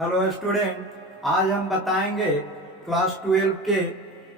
Hello student, आज हम बताएंगे क्लास 12 के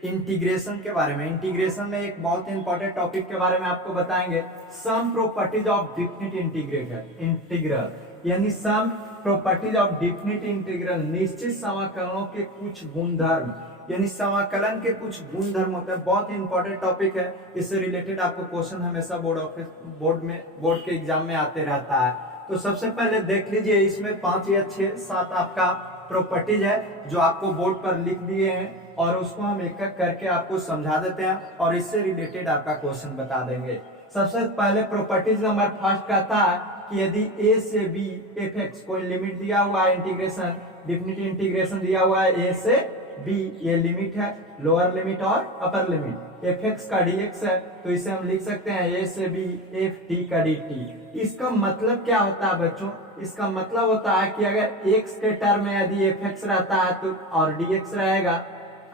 इंटीग्रेशन के बारे में। इंटीग्रेशन में एक बहुत इंपॉर्टेंट टॉपिक के बारे में आपको बताएंगे, some properties of definite integral यानी some properties of definite integral, निश्चित समाकलनों के कुछ गुणधर्म यानी समाकलन के कुछ गुणधर्म होते हैं। बहुत इंपॉर्टेंट टॉपिक है, इससे रिलेटेड आपको क्वेश्चन हमेशा बोर्ड के एग्जाम में आते रहता है। तो सबसे पहले देख लीजिए, इसमें 5 या 6 7 आपका प्रॉपर्टीज है जो आपको बोर्ड पर लिख दिए हैं और उसको हम एक एक करके आपको समझा देते हैं और इससे रिलेटेड आपका क्वेश्चन बता देंगे। सबसे पहले प्रॉपर्टीज नंबर फर्स्ट कहता है कि यदि a से b एफ एक्स, कोई लिमिट दिया हुआ है, इंटीग्रेशन डिफिनिट इंटीग्रेशन दिया हुआ है a से b, ये लिमिट है, लोअर लिमिट और अपर लिमिट, एफ एक्स का dx है, तो इसे हम लिख सकते हैं a से b एफ टी का dt। इसका मतलब क्या होता है बच्चों? इसका मतलब होता है कि अगर x के टर्म में यदि एफ एक्स रहता है तो और dx रहेगा,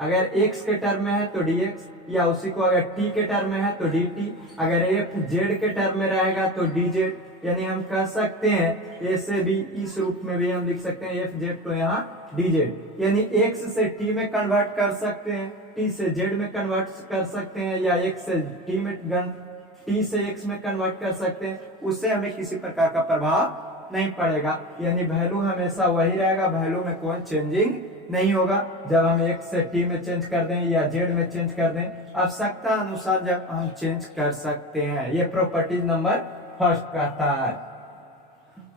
अगर x के टर्म में है तो dx, या उसी को अगर t के टर्म में है तो dt, अगर f z के टर्म में रहेगा तो dz। यानी हम कह सकते हैं a से b, इस रूप में भी हम लिख सकते हैं f z, तो यहाँ dz, यानी x से t में कन्वर्ट कर सकते हैं, t से z में कन्वर्ट कर सकते हैं, या x से t से x में कन्वर्ट कर सकते हैं। उससे हमें किसी प्रकार का प्रभाव नहीं पड़ेगा, यानी वैल्यू हमेशा वही रहेगा, वैल्यू में कोई चेंजिंग नहीं होगा। जब हम x से t में चेंज कर दें या z में चेंज कर दें, आवश्यकता अनुसार जब हम चेंज कर सकते हैं। ये प्रॉपर्टीज नंबर फर्स्ट कहता है।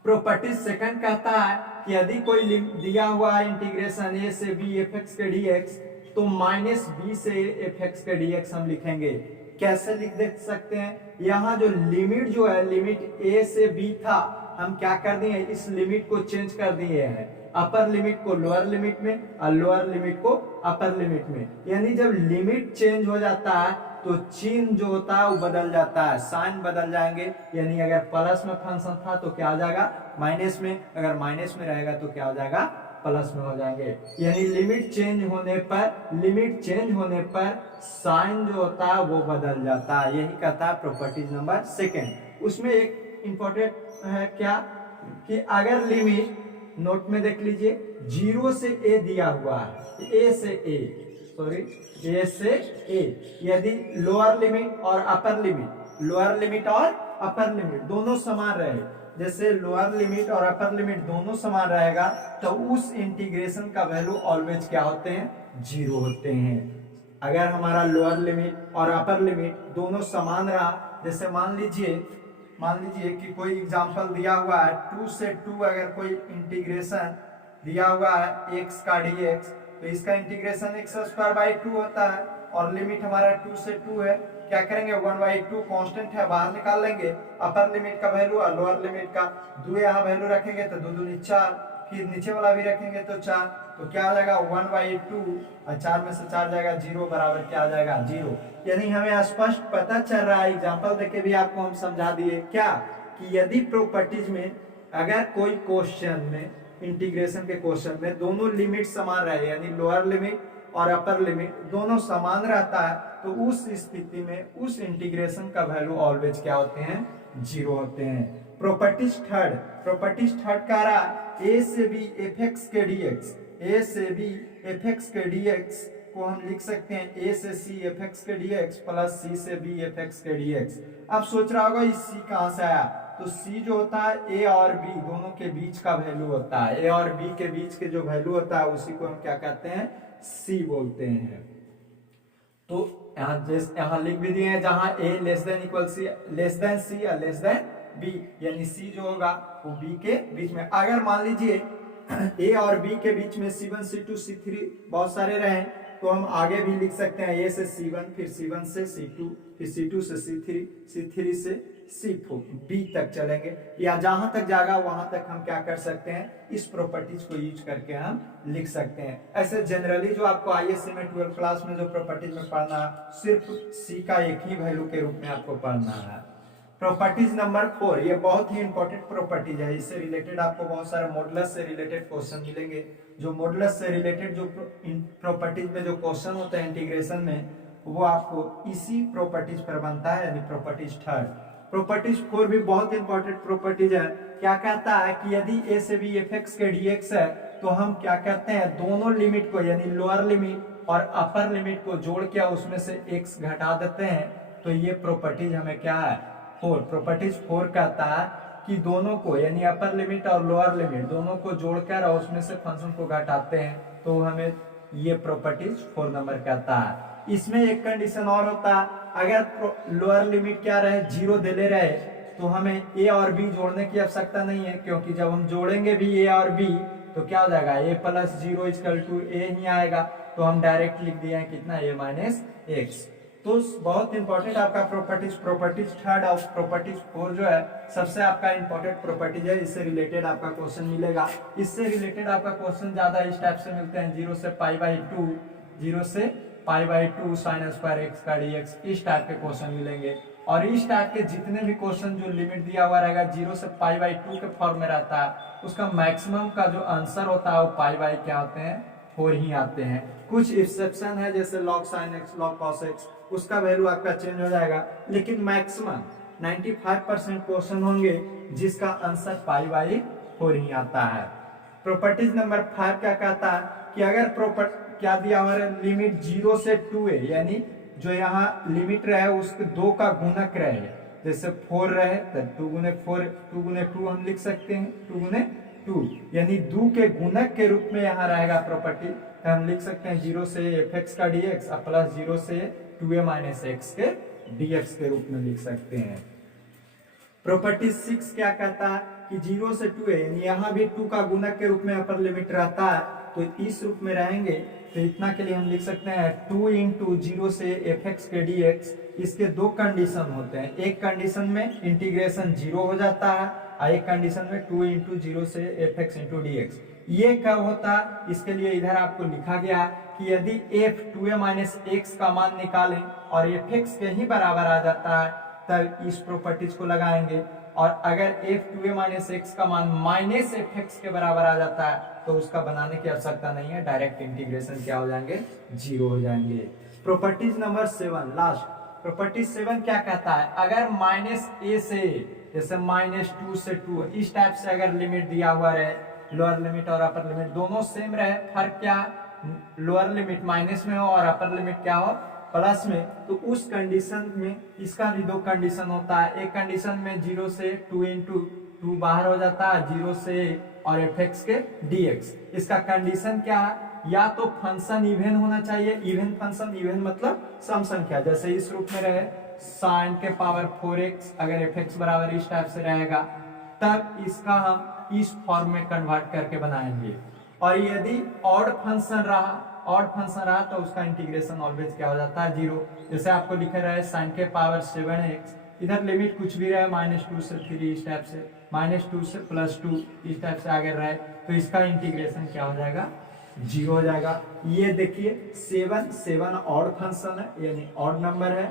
प्रॉपर्टीज सेकंड कहता है कि यदि कोई दिया हुआ इंटीग्रेशन a से b एफ एक्स के dx, तो माइनस b से एफ एक्स के dx हम लिखेंगे। कैसे लिख देख सकते हैं? यहाँ जो लिमिट जो है, लिमिट a से b था, हम क्या कर दिए, इस लिमिट को चेंज कर दिए हैं, अपर लिमिट को लोअर लिमिट में और लोअर लिमिट को अपर लिमिट में। यानी जब लिमिट चेंज हो जाता है तो चिन्ह जो होता है वो बदल जाता है, साइन बदल जाएंगे। यानी अगर प्लस में फंक्शन था तो क्या हो जाएगा, माइनस में, अगर माइनस में रहेगा तो क्या हो जाएगा, प्लस में हो जाएंगे। यानी लिमिट चेंज होने पर साइन जो होता है वो बदल जाता है। यही कहता है प्रॉपर्टीज नंबर सेकेंड। उसमें एक इंपॉर्टेंट है क्या, कि अगर लिमिट, नोट में देख लीजिए, 0 से a दिया हुआ है, a से a, यदि लोअर लिमिट और अपर लिमिट दोनों समान रहे, जैसे लोअर लिमिट और अपर लिमिट दोनों समान रहेगा, तो उस इंटीग्रेशन का वैल्यू ऑलवेज क्या होते हैं, 0 होते हैं। अगर हमारा लोअर लिमिट और अपर लिमिट दोनों समान रहा, जैसे मान लीजिए कि कोई एग्जांपल दिया हुआ है 2 से 2, अगर कोई इंटीग्रेशन दिया हुआ है x का dx, तो इसका इंटीग्रेशन x² 2 होता है और लिमिट हमारा 2 से 2 है। क्या करेंगे, 1/2 कांस्टेंट है, बाहर निकाल लेंगे अपर लिमिट का वैल्यू और लोअर लिमिट का। 2 यहाँ वैल्यू रखेंगे तो 2 दूनी 4, फिर नीचे वाला भी रखेंगे तो 4, तो क्या हो जाएगा 1/2 और 4 में से 4 जाएगा 0, बराबर क्या आ जाएगा 0। यानी हमें स्पष्ट पता चल रहा है, एग्जांपल देके भी आपको हम समझा दिए क्या, कि यदि प्रॉपर्टीज में अगर कोई क्वेश्चन में, इंटीग्रेशन के क्वेश्चन में दोनों लिमिट समान रहे, यानी लोअर लिमिट और अपर लिमिट दोनों समान रहता है, तो उस स्थिति में उस इंटीग्रेशन का वैल्यू ऑलवेज क्या होते हैं, 0 होते हैं। प्रॉपर्टीज थर्ड कह रहा है a से b एफ एक्स के dx, a से b एफ एक्स के dx को हम लिख सकते हैं a से c एफ एक्स के dx प्लस c से b एफ एक्स के dx। अब सोच रहा होगा इस c कहां से आया, तो c जो होता है a और b दोनों के बीच का वैल्यू होता है, a और b के बीच के जो वैल्यू होता है उसी को हम क्या कहते हैं, c बोलते हैं। तो यहाँ लिख भी दिए हैं, जहां a लेस देन c या लेस देन b, यानी c जो होगा वो b के बीच में। अगर मान लीजिए a और b के बीच में c1 c2 c3 बहुत सारे रहे, तो हम आगे भी लिख सकते हैं a से c1, फिर c1 से c2, फिर c2 से c3, c3 से c4, b तक चलेंगे, या जहां तक जाएगा वहां तक हम क्या कर सकते हैं, इस प्रॉपर्टीज को यूज करके हम लिख सकते हैं। ऐसे जनरली जो आपको आईएससी में 12 क्लास में जो प्रॉपर्टीज में पढ़ना है, सिर्फ c का एक ही वैल्यू के रूप में आपको पढ़ना है। प्रॉपर्टीज नंबर 4, ये बहुत ही इंपॉर्टेंट प्रॉपर्टीज है, इससे रिलेटेड आपको बहुत सारे मॉडुलस से रिलेटेड क्वेश्चन मिलेंगे। जो मॉडुलस से रिलेटेड जो प्रॉपर्टीज में जो क्वेश्चन होता है इंटीग्रेशन में, वो आपको इसी प्रॉपर्टीज पर बनता है, यानी प्रॉपर्टीज थर्ड। प्रॉपर्टीज 4 भी बहुत इंपॉर्टेंट प्रॉपर्टीज है। क्या कहता है कि यदि a से b एफ एक्स के dx है, तो तो हम क्या करते हैं, दोनों लिमिट को यानी लोअर लिमिट और अपर लिमिट को जोड़ के उसमें से x घटा देते हैं। तो ये प्रॉपर्टीज हमें क्या है, 4 प्रॉपर्टीज 4 कहता है कि दोनों को यानी अपर लिमिट और लोअर लिमिट दोनों को जोड़कर और उसमें से फंक्शन को घटाते हैं, तो हमें ये प्रॉपर्टीज 4 नंबर कहता है। इसमें एक कंडीशन और होता है, अगर लोअर लिमिट क्या रहे, 0 दे रहे, तो हमें a और b जोड़ने की आवश्यकता नहीं है, क्योंकि जब हम जोड़ेंगे भी a और b तो क्या हो जाएगा, a plus 0 equal to a ही आएगा। तो हम डायरेक्ट लिख दिए हैं कितना, a माइनस x। तो बहुत इंपॉर्टेंट आपका प्रॉपर्टीज थर्ड और प्रॉपर्टीज 4 जो है सबसे आपका इंपॉर्टेंट प्रॉपर्टीज है। इससे रिलेटेड आपका क्वेश्चन मिलेगा। इससे रिलेटेड आपका क्वेश्चन ज्यादा इस टाइप से मिलते हैं, 0 से π/2, 0 से π/2 sin स्क्वायर x का dx, इस टाइप के क्वेश्चन मिलेंगे। और इस टाइप के जितने भी क्वेश्चन जो लिमिट दिया हुआ रहेगा 0 से π/2 के फॉर्म में रहता है, उसका मैक्सिमम का जो आंसर होता है वो π/, क्या होते हैं, 4 ही आते हैं। कुछ एक्सेप्शन है जैसे log sin x, log cos x, उसका वैल्यू आपका चेंज हो जाएगा, लेकिन मैक्सिमम 95% क्वेश्चन होंगे जिसका आंसर π/4 ही आता है। प्रॉपर्टीज नंबर 5 क्या कहता है कि अगर क्या दिया हुआ है, लिमिट 0 से 2a यानी जो यहाँ लिमिट रहे उसके 2 का गुणक रहे, जैसे 4 रहे तो 2 गुने 4, 2 गुने 2 हम लिख सकते हैं, 2 गुने 2 यानी 2 के गुणक के रूप में यहाँ रहेगा प्रॉपर्टी। तो हम लिख सकते हैं 0 से fx का dx प्लस 0 से 2a माइनस x के dx के रूप में लिख सकते हैं। प्रॉपर्टी 6 क्या कहता है कि 0 से 2a यानी यहाँ भी 2 का गुणक के रूप में अपर लिमिट रहता है, तो इस रूप में रहेंगे। तो इतना के लिए हम लिख सकते हैं 2 इंटू 0 से fx के dx। इसके दो कंडीशन होते हैं, एक कंडीशन में इंटीग्रेशन 0 हो जाता है और एक कंडीशन में 2 इंटू 0 से fx इंटू dx। ये कब होता है, इसके लिए इधर आपको लिखा गया है कि यदि f 2a माइनस x का मान निकालें और fx के ही बराबर आ जाता है तब इस प्रॉपर्टीज को लगाएंगे, और अगर f 2a माइनस x का मान माइनस fx के बराबर आ जाता है तो उसका बनाने की आवश्यकता नहीं है, डायरेक्ट इंटीग्रेशन क्या हो जाएंगे, 0 हो जाएंगे। प्रॉपर्टीज नंबर 7 लास्ट, प्रॉपर्टी 7 क्या कहता है, अगर माइनस a से जैसे -2 से 2 इस टाइप से अगर लिमिट दिया हुआ रहे, लोअर लिमिट और अपर लिमिट दोनों सेम रहे, फर्क क्या, लोअर लिमिट माइनस में हो और अपर लिमिट क्या हो, प्लस में, तो उस कंडीशन में इसका भी दो कंडीशन होता है। एक कंडीशन में 0 से 2 इंटू 2 बाहर हो जाता है, 0 से और fx के dx। इसका कंडीशन क्या है, या तो फंक्शन इवन होना चाहिए, इवन फंक्शन, इवन मतलब सम संख्या, जैसे इस रूप में रहे sin के पावर 4x, अगर fx बराबर इस टाइप से रहेगा तब इसका हम इस फॉर्म में कन्वर्ट करके बनाएंगे। और यदि ऑड फंक्शन रहा तो उसका इंटीग्रेशन ऑलवेज क्या हो जाता है, 0। जैसे आपको लिखा रहा है sin के पावर 7x, इधर लिमिट कुछ भी रहे -2 से 3 इस टाइप से, -2 से +2 इस टाइप से आगे रहे, तो इसका इंटीग्रेशन क्या हो जाएगा, 0 हो जाएगा। ये देखिए 7 ऑड फंक्शन है यानी ऑड नंबर है,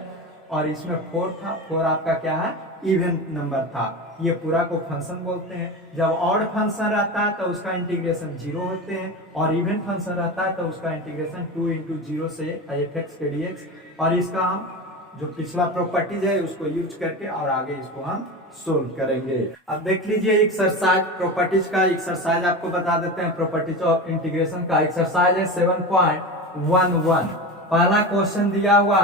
और इसमें 4 था, 4 आपका क्या है, इवन नंबर था। ये पूरा को फंक्शन बोलते हैं। जब ऑड फंक्शन रहता है तो उसका इंटीग्रेशन 0 होते हैं, और इवन फंक्शन रहता है तो उसका इंटीग्रेशन 2 इंटू 0 से fx के dx। और इसका हम जो पिछला प्रॉपर्टीज है उसको यूज करके और आगे इसको हम सोल्व करेंगे। अब देख लीजिए एक्सरसाइज, प्रॉपर्टीज का एक्सरसाइज आपको बता देते हैं। प्रॉपर्टीज ऑफ इंटीग्रेशन का एक्सरसाइज है 7.11। पहला क्वेश्चन दिया हुआ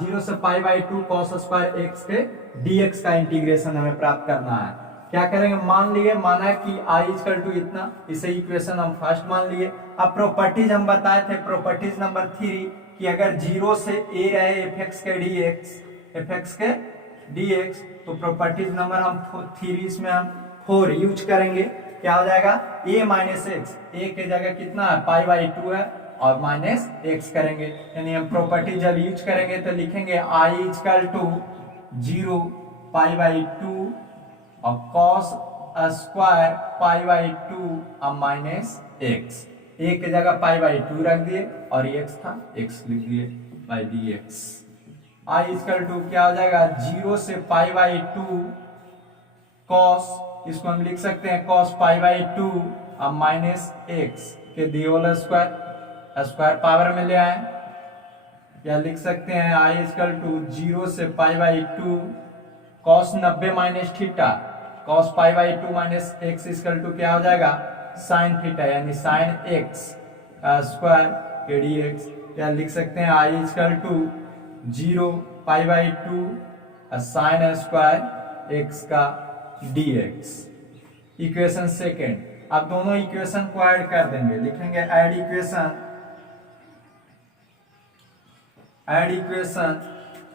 0 से π/2 cos स्क्वायर x के dx का इंटीग्रेशन हमें प्राप्त करना है। क्या करेंगे, माना कि i इक्वल टू इतना, इसे इक्वेशन हम फर्स्ट मान लिए। अब प्रॉपर्टीज हम बताए थे, प्रॉपर्टीज नंबर 3 कि अगर 0 से a रहे fx के dx, तो प्रॉपर्टीज नंबर हम 3 इसमें हम 4 यूज करेंगे। क्या हो जाएगा, a माइनस एक्स, a के जगह कितना है, π/2 है और माइनस x करेंगे, यानी हम प्रॉपर्टी जब यूज करेंगे तो लिखेंगे i इक्वल टू 0 π/2 और cos स्क्वायर π/2 और माइनस x। a के जगह π/2 रख दिए और x था x लिख दिए by dx। i equal to क्या हो जाएगा, 0 से π/2 cos, इसको हम लिख सकते हैं cos π/2 और माइनस x के दी होल स्क्वायर पावर में ले आए, या लिख सकते हैं i इक्वल टू 0 से π/2 cos 90 minus theta, cos π/2 minus x equal to क्या हो जाएगा साइन थीटा यानी साइन एक्स का स्क्वायर के डी एक्स, या लिख सकते हैं I equal to 0 π/2 sine square X का डी एक्स। इक्वेशन सेकेंड, अब दोनों इक्वेशन को ऐड कर देंगे, लिखेंगे ऐड इक्वेशन,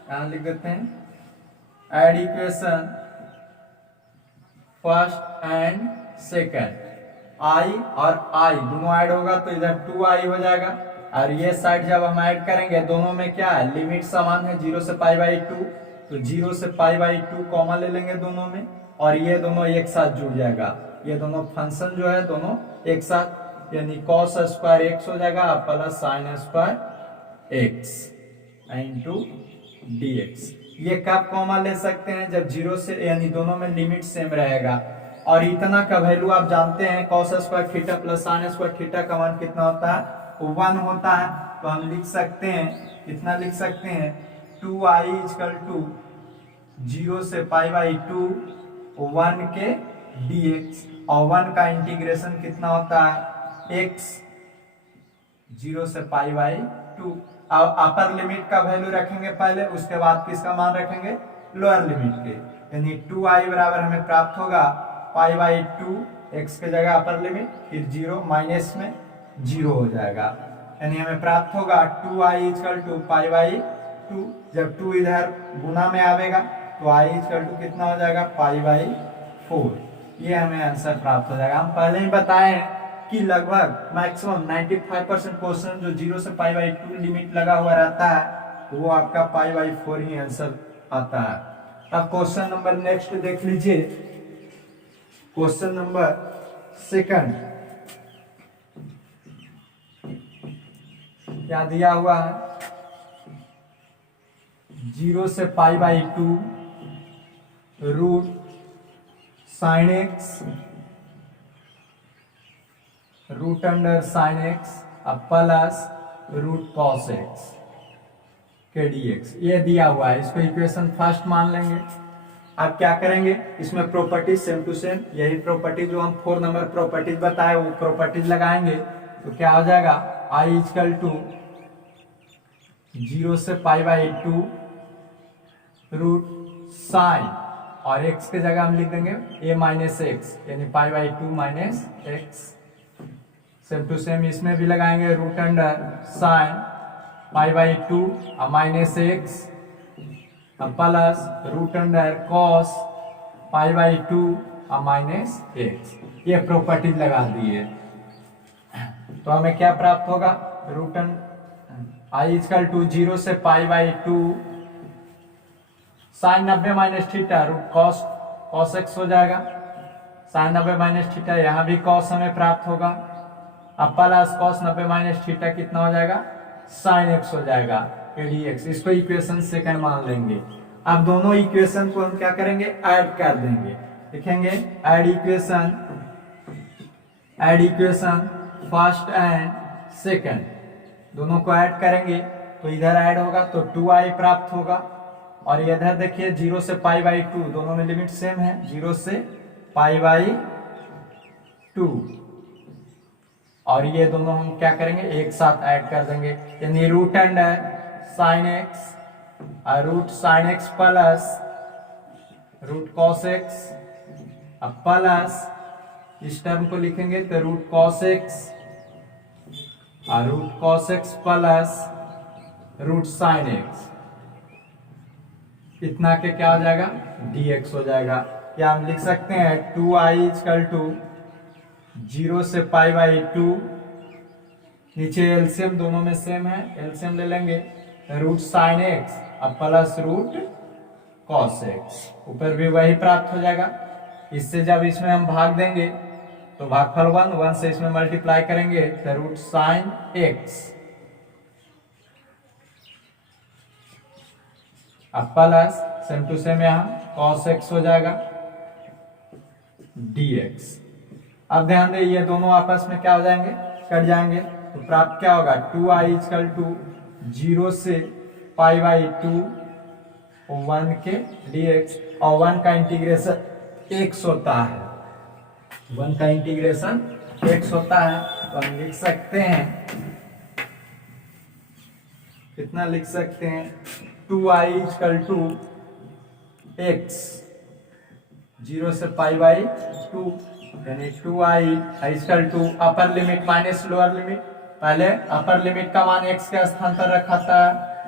यहां लिख देते हैं add equation first and second, I और आई दोनों ऐड होगा तो इधर 2i हो जाएगा, और ये साइड जब हम ऐड करेंगे दोनों में क्या है, लिमिट समान है 0 से π/2, तो 0 से π/2 कॉमन ले लेंगे दोनों में, और ये दोनों एक साथ जुड़ जाएगा, ये दोनों फंक्शन जो है दोनों एक साथ, यानी कॉस स्क्वायर एक्स हो जाएगा plus sign square x into dx। ये कब कॉमन ले सकते हैं, जब 0 से, यानी दोनों में लिमिट सेम रहेगा, और इतना का वैल्यू आप जानते हैं cos square theta plus sine square theta का मान कितना होता है, 1 होता है, तो हम लिख सकते हैं, कितना लिख सकते हैं 2i इजकल टू 0 से π/2 1 के dx, और 1 का इंटीग्रेशन कितना होता है x 0 से π/2। अब अपर लिमिट का वैल्यू रखेंगे पहले, उसके बाद किसका मान रखेंगे, लोअर लिमिट के, यानी 2i बराबर हमें प्राप्त होगा π/2 x के जगह अपर लिमिट, फिर 0 माइनस में 0 हो जाएगा, यानी हमें प्राप्त होगा 2i इजकल टू π/2, जब 2 इधर गुना में आवेगा तो i इजकल टू कितना हो जाएगा π/4, ये हमें आंसर प्राप्त हो जाएगा। हम पहले ही बताए हैं कि लगभग मैक्सिमम 95% क्वेश्चन जो 0 से π/2 लिमिट लगा हुआ रहता है वो आपका π/4 ही आंसर आता है। अब क्वेश्चन नंबर नेक्स्ट देख लीजिए, क्वेश्चन नंबर सेकंड क्या दिया हुआ है, 0 से π/2 root sine x root under sine x plus root cos X के dx, ये दिया हुआ है, इसको इक्वेशन फर्स्ट मान लेंगे। अब क्या करेंगे, इसमें प्रॉपर्टीज सेम टू सेम, यही प्रॉपर्टी जो हम 4 नंबर प्रॉपर्टीज बताए वो प्रॉपर्टीज लगाएंगे, तो क्या हो जाएगा i इजकल टू 0 से π/2 रूट साइन, और x के जगह हम लिख देंगे a माइनस एक्स, यानी π/2 minus X. Same to same इसमें भी लगाएंगे root under sine π/2 minus X plus root under cos π/2 minus X, ये प्रॉपर्टी लगा दिए, तो हमें क्या प्राप्त होगा, रूट i इजकल टू 0 से π/2 sine 90 minus theta root cos x हो जाएगा, साइन 90 माइनस थीटा, यहाँ भी कॉस हमें प्राप्त होगा, अब प्लस कॉस 90 माइनस थीटा कितना हो जाएगा, साइन एक्स हो जाएगा dx, इसको इक्वेशन सेकंड मान लेंगे। अब दोनों इक्वेशन को हम क्या करेंगे, ऐड कर देंगे, लिखेंगे add equation first and second, दोनों को ऐड करेंगे तो इधर ऐड होगा तो 2i प्राप्त होगा, और इधर देखिए 0 से π/2 दोनों में लिमिट सेम है, 0 से π/2, और ये दोनों हम क्या करेंगे एक साथ ऐड कर देंगे, यानी root under sine x root sine x plus root cos x plus इस टर्म को लिखेंगे तो root cos x plus root sine x, इतना के क्या हो जाएगा dx हो जाएगा, या हम लिख सकते हैं 2i इजकल टू 0 से π/2, नीचे एलसीएम दोनों में सेम है, एलसीएम ले लेंगे, root sine x plus root cos x, ऊपर भी वही प्राप्त हो जाएगा। इससे जब इसमें हम भाग देंगे तो भागफल 1 से इसमें मल्टीप्लाई करेंगे तो root sine x plus same to same यहाँ कॉस एक्स हो जाएगा dx। अब ध्यान दें ये दोनों आपस में क्या हो जाएंगे, कट जाएंगे, तो प्राप्त क्या होगा 2i इजकल टू 0 से π/2 1 के dx, और 1 का इंटीग्रेशन x होता है, वन का इंटीग्रेशन x होता है, तो हम लिख सकते हैं, कितना लिख सकते हैं, 2i इक्वल टू x 0 से पाई बाई 2, यानी 2i equal to upper limit minus lower limit. पहले अपर लिमिट का मान x के स्थान पर रखा था,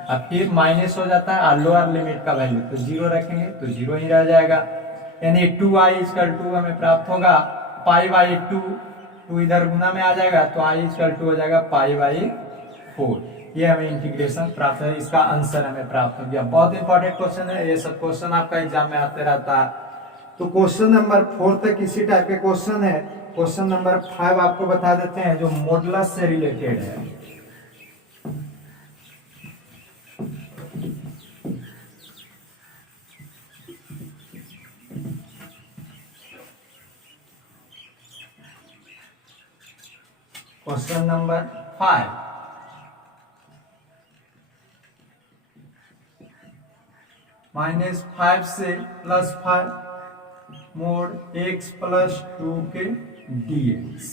अब फिर माइनस हो जाता है, और लोअर लिमिट का वैल्यू तो 0 रखेंगे तो 0 ही रह जाएगा, यानी 2i इक्वल टू हमें प्राप्त होगा पाई बाई 2, 2 इधर गुना में आ जाएगा तो i इक्वल टू हो जाएगा पाई बाई 4। ये हमें इंटीग्रेशन प्राप्त है, इसका आंसर हमें प्राप्त हो गया। बहुत इंपॉर्टेंट क्वेश्चन है, ये सब क्वेश्चन आपका एग्जाम में आते रहता है। तो क्वेश्चन नंबर 4 तक इसी टाइप के क्वेश्चन है। क्वेश्चन नंबर 5 आपको बता देते हैं, जो मॉडुलस से रिलेटेड है। क्वेश्चन नंबर 5, -5 से +5 मोड x + 2 के dx।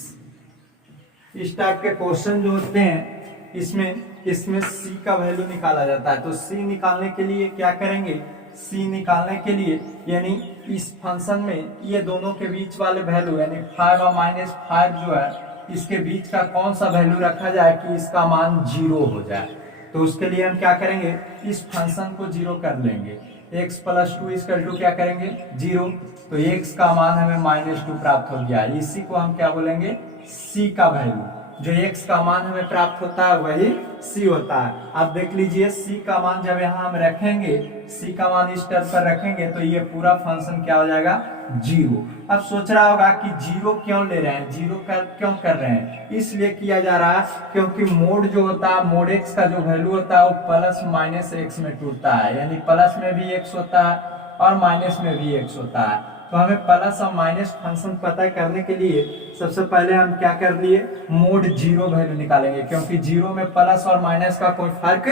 इस टाइप के क्वेश्चन जो होते हैं, इसमें c का वैल्यू निकाला जाता है। तो c निकालने के लिए क्या करेंगे, c निकालने के लिए यानी इस फंक्शन में ये दोनों के बीच वाले वैल्यू यानी 5 और -5 जो है, इसके बीच का कौन सा वैल्यू रखा जाए कि इसका मान 0 हो जाए। तो उसके लिए हम क्या करेंगे, इस फंक्शन को 0 कर लेंगे। x + 2 इक्वल टू क्या करेंगे 0, तो x का मान हमें -2 प्राप्त हो गया। इसी को हम क्या बोलेंगे, c का वैल्यू। जो x का मान हमें प्राप्त होता है वही c होता है। आप देख लीजिए, c का मान जब यहाँ हम रखेंगे, c का मान इस टर्म पर रखेंगे तो ये पूरा फंक्शन क्या हो जाएगा 0। अब सोच रहा होगा कि 0 क्यों ले रहे हैं, 0 क्यों कर रहे हैं, इसलिए किया जा रहा है क्योंकि मोड जो होता है, मोड x का जो वैल्यू होता है वो प्लस माइनस x में टूटता है, यानी प्लस में भी x होता है और माइनस में भी x होता है। तो हमें प्लस और माइनस फंक्शन पता करने के लिए सबसे पहले हम क्या कर लिए, मोड 0 वैल्यू निकालेंगे, क्योंकि 0 में प्लस और माइनस का कोई फर्क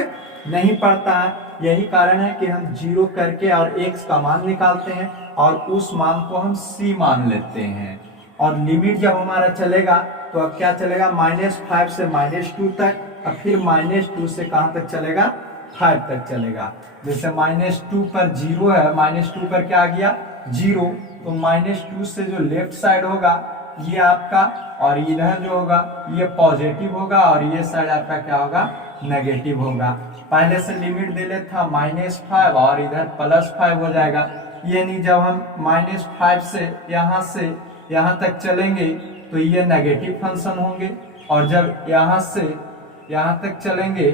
नहीं पड़ता है। यही कारण है कि हम 0 करके और x का मान निकालते हैं और उस मान को हम c मान लेते हैं। और लिमिट जब हमारा चलेगा तो अब क्या चलेगा, -5 से -2 तक, और फिर -2 से कहां तक चलेगा, 5 तक चलेगा। जैसे -2 पर 0 है, -2 पर क्या आ गया 0, तो -2 से जो लेफ्ट साइड होगा ये आपका, और इधर जो होगा ये पॉजिटिव होगा, और ये साइड आपका क्या होगा, नेगेटिव होगा। पहले से लिमिट दे लेता था -5 और इधर +5 हो जाएगा, यानी जब हम -5 से यहाँ तक चलेंगे तो ये नेगेटिव फंक्शन होंगे, और जब यहाँ से यहाँ तक चलेंगे,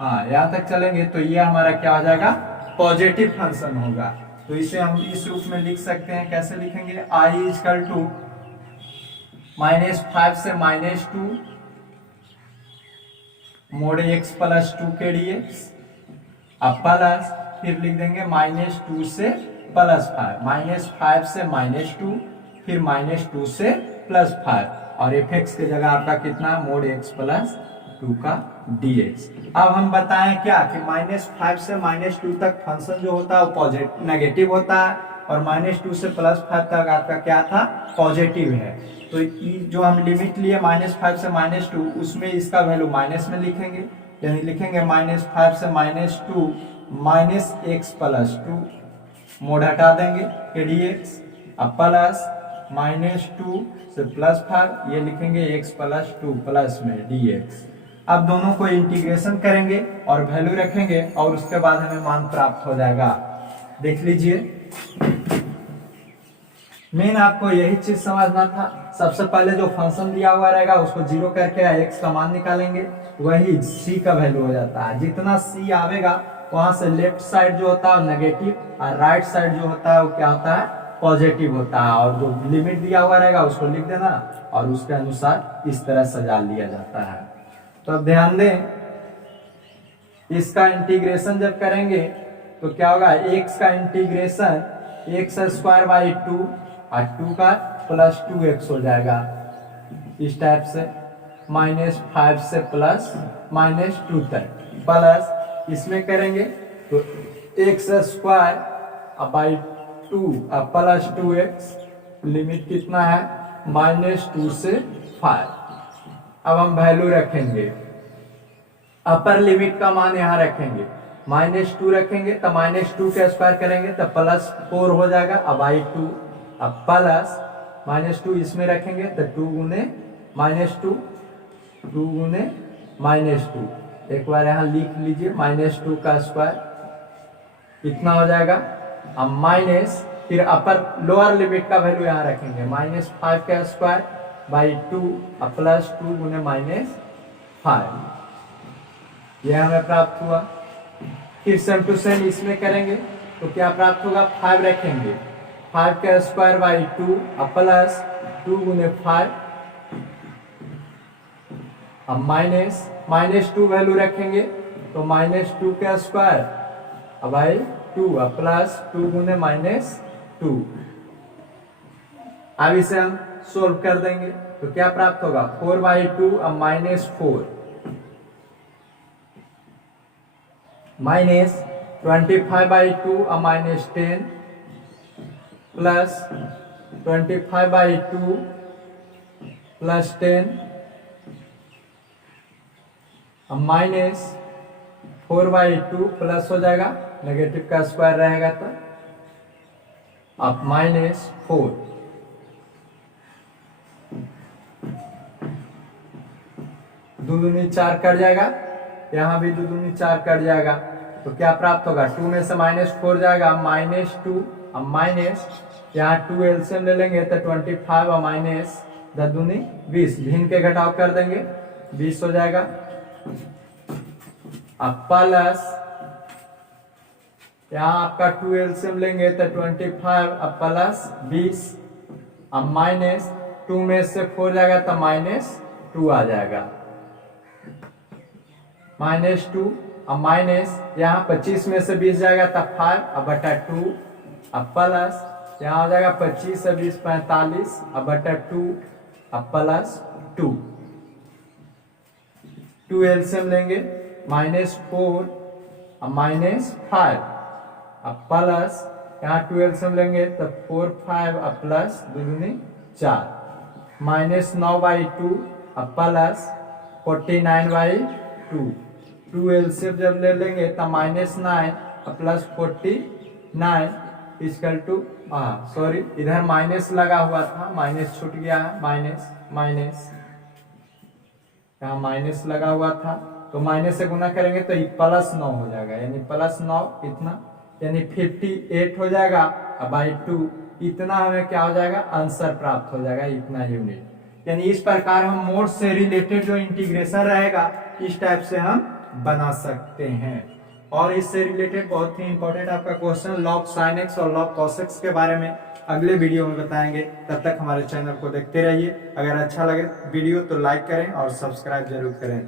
यहाँ तक चलेंगे तो ये हमारा क्या हो जाएगा, पॉजिटिव फंक्शन होगा। तो इसे हम इस रूप में लिख सकते हैं, कैसे लिखेंगे, i इक्वल टू -5 से -2 मोड x + 2 के dx, अब प्लस फिर लिख देंगे -2 से +5, -5 से -2 फिर -2 से +5, और fx के जगह आपका कितना, मोड x + 2 का dx। अब हम बताएं क्या कि -5 से -2 तक फंक्शन जो होता है वो पॉजिटिव नेगेटिव होता है, और -2 से +5 तक आपका क्या था, पॉजिटिव है। तो जो हम लिमिट लिए -5 से -2, उसमें इसका वैल्यू माइनस में लिखेंगे, यानी लिखेंगे -5 से -2 -x + 2, मोड हटा देंगे के dx, अब प्लस -2 से +5, ये लिखेंगे x + 2 प्लस में dx। अब दोनों को इंटीग्रेशन करेंगे और वैल्यू रखेंगे, और उसके बाद हमें मान प्राप्त हो जाएगा। देख लीजिए, मेन आपको यही चीज समझना था। सबसे पहले जो फंक्शन दिया हुआ रहेगा उसको 0 करके x का मान निकालेंगे, वही c का वैल्यू हो जाता है। जितना c आवेगा वहां से लेफ्ट साइड जो होता है नेगेटिव, और राइट साइड जो होता है वो क्या होता है, पॉजिटिव होता है। और जो लिमिट दिया हुआ रहेगा उसको लिख देना, और उसके अनुसार इस तरह सजा लिया जाता है। तो अब ध्यान दें, इसका इंटीग्रेशन जब करेंगे तो क्या होगा, x का इंटीग्रेशन x² 2 और 2 का +2x हो जाएगा, इस टाइप से -5 से +-2 तक, प्लस इसमें करेंगे तो x² 2 +2x लिमिट कितना है, -2 से 5। अब हम वैल्यू रखेंगे, अपर लिमिट का मान यहाँ रखेंगे, -2 रखेंगे तो -2 का स्क्वायर करेंगे तो +4 हो जाएगा, अब /2। अब प्लस -2 इसमें रखेंगे तो 2 गुने -2, 2 गुने -2। एक बार यहाँ लिख लीजिए, -2 का स्क्वायर कितना हो जाएगा। अब माइनस, फिर अपर लोअर लिमिट का वैल्यू यहाँ रखेंगे, -5 का स्क्वायर बाई 2, अब +2 गुने -5, यह हमें प्राप्त हुआ। फिर सेम टू सेम इसमें करेंगे तो क्या प्राप्त होगा, 5 रखेंगे, 5 का स्क्वायर बाई 2, अब +2 गुने 5, अब -2 वैल्यू रखेंगे तो -2 का स्क्वायर अब बाई 2, अब +2 गुने -2। अब इसे हम सोल्व कर देंगे तो क्या प्राप्त होगा, 4/2, अब -4, -25/2, अब -10, प्लस 25/2 प्लस 10, अब -4/2 प्लस हो जाएगा, नेगेटिव का स्क्वायर रहेगा तो अब -4, दो दूनी 4 कट जाएगा, यहाँ भी दो दूनी 4 कट जाएगा तो क्या प्राप्त होगा, 2 में से -4 जाएगा, -2, अब माइनस यहाँ 2 एलसीएम ले लेंगे तो 25, और माइनस 10 दूनी 20, भिन्न के घटाव कर देंगे 20 हो जाएगा। अब प्लस यहाँ आपका 2 एलसीएम लेंगे तो 25, अब प्लस 20, अब माइनस 2 में से 4 जाएगा तो -2 आ जाएगा, -2, अब माइनस यहाँ 25 में से 20 जाएगा तो 5, अब बटा 2, अब प्लस यहाँ हो जाएगा 25 से 20 45, अब बटा 2, अब प्लस 2, 2 एलसीएम लेंगे, -4, अब -5, अब प्लस यहाँ 2 एलसीएम लेंगे तो 4, 5, अब प्लस 2 दूनी 4, -9/2, अब प्लस 49/2, 2 एलसीएम जब ले लेंगे तो -9 अब प्लस 49 इक्वल टू, सॉरी इधर माइनस लगा हुआ था, माइनस छूट गया है, माइनस यहाँ माइनस लगा हुआ था तो माइनस से गुना करेंगे तो +9 हो जाएगा, यानी +9 इतना, यानी 58 हो जाएगा, /2 इतना हमें क्या हो जाएगा, आंसर प्राप्त हो जाएगा, इतना यूनिट। यानी इस प्रकार हम मोड से रिलेटेड जो इंटीग्रेशन रहेगा इस टाइप से हम बना सकते हैं। और इससे रिलेटेड बहुत ही इंपॉर्टेंट आपका क्वेश्चन लॉग sin x और लॉग cos x के बारे में अगले वीडियो में बताएंगे। तब तक हमारे चैनल को देखते रहिए। अगर अच्छा लगे वीडियो तो लाइक करें और सब्सक्राइब जरूर करें।